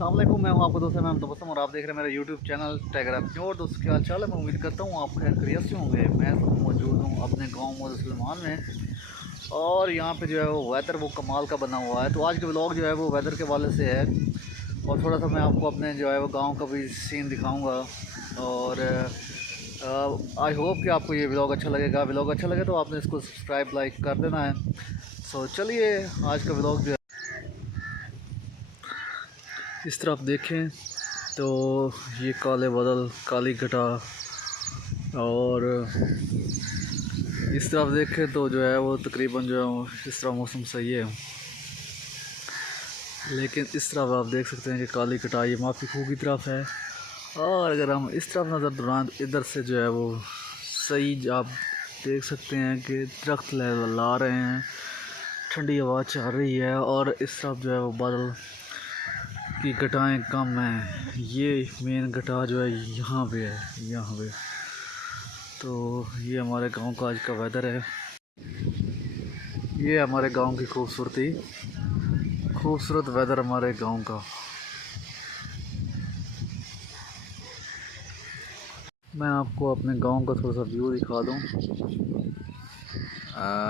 अस्सलाम वालेकुम, मैं हूं आपका दोस्त मैं तबस्सुम और आप देख रहे हैं मेरा यूट्यूब चैनल टाइगर एपिसोड। दोस्तों क्या हाल चाल है, मैं उम्मीद करता हूं आप खैरियत से होंगे। मैं मौजूद हूं अपने गांव मुसलमान में और यहाँ पे जो है वो वेदर वो कमाल का बना हुआ है। तो आज के व्लॉग जो है वो वेदर के वाले से है और थोड़ा सा मैं आपको अपने जो है वो गाँव का भी सीन दिखाऊँगा। और आई होप कि आपको ये व्लॉग अच्छा लगेगा। व्लॉग अच्छा लगे तो आपने इसको सब्सक्राइब लाइक कर देना है। सो चलिए आज का व्लॉग जो है इस तरह आप देखें तो ये काले बादल, काली घटा, और इस तरफ देखें तो जो है वो तकरीबन जो है इस तरह मौसम सही है। लेकिन इस तरफ आप देख सकते हैं कि काली घटा ये माफी खू की तरफ है। और अगर हम इस तरफ नज़र दौरान इधर से जो है वो सही आप देख सकते हैं कि दरख्त लहला रहे हैं, ठंडी हवा चल रही है और इस तरफ जो है वो बादल की घटाएं कम हैं। ये मेन घटा जो है यहाँ पे है, यहाँ पे। तो ये हमारे गांव का आज का वेदर है। ये हमारे गांव की खूबसूरत वेदर हमारे गांव का। मैं आपको अपने गांव का थोड़ा सा व्यू दिखा दूं।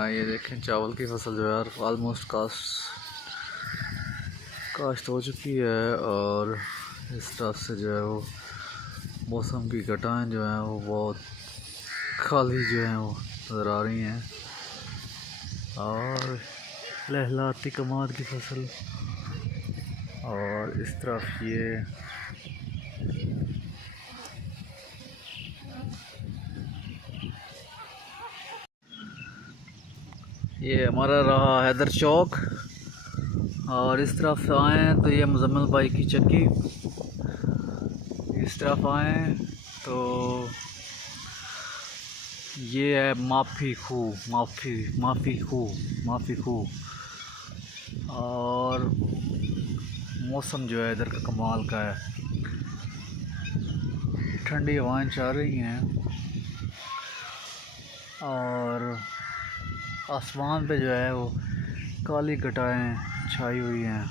ये देखें चावल की फसल जो है ऑलमोस्ट काश्त हो चुकी है और इस तरफ से जो है वो मौसम की घटाएं जो हैं वो बहुत खाली जो हैं वो नज़र आ रही हैं और लहलाती कमाद की फसल। और इस तरफ ये हमारा रहा हैदर चौक। और इस तरफ आएँ तो ये मुजम्मिल भाई की चक्की। इस तरफ आएँ तो ये है माफ़ी खू। और मौसम जो है इधर का कमाल का है, ठंडी हवाएं चल रही हैं और आसमान पे जो है वो काली घटाएं छाई हुई हैं।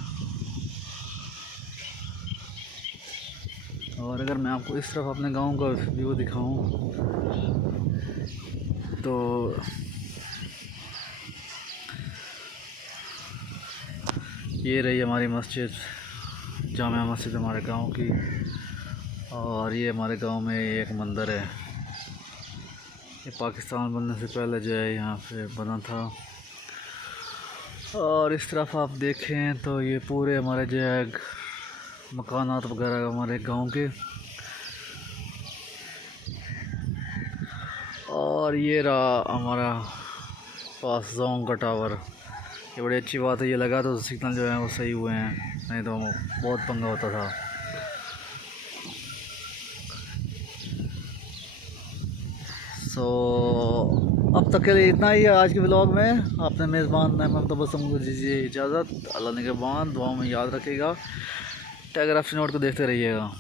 और अगर मैं आपको इस तरफ अपने गांव का व्यू दिखाऊं तो ये रही हमारी मस्जिद, जामिया मस्जिद हमारे गांव की। और ये हमारे गांव में एक मंदिर है। ये पाकिस्तान बनने से पहले जो है यहाँ पे बना था। और इस तरफ आप देखें तो ये पूरे हमारे जो है मकानात वगैरह हमारे गांव के। और ये रहा हमारा पास जोंग का टावर। ये बड़ी अच्छी बात है, ये लगा तो सिग्नल जो है वो सही हुए हैं, नहीं तो बहुत पंगा होता था। अब तक के लिए इतना ही है आज के व्लॉग में। आपने मेज़बान मैं तबस्सुम को दीजिए इजाज़त। अल्लाह ने के बाद दुआ में याद रखिएगा। टाइगर एपिसोड को देखते रहिएगा।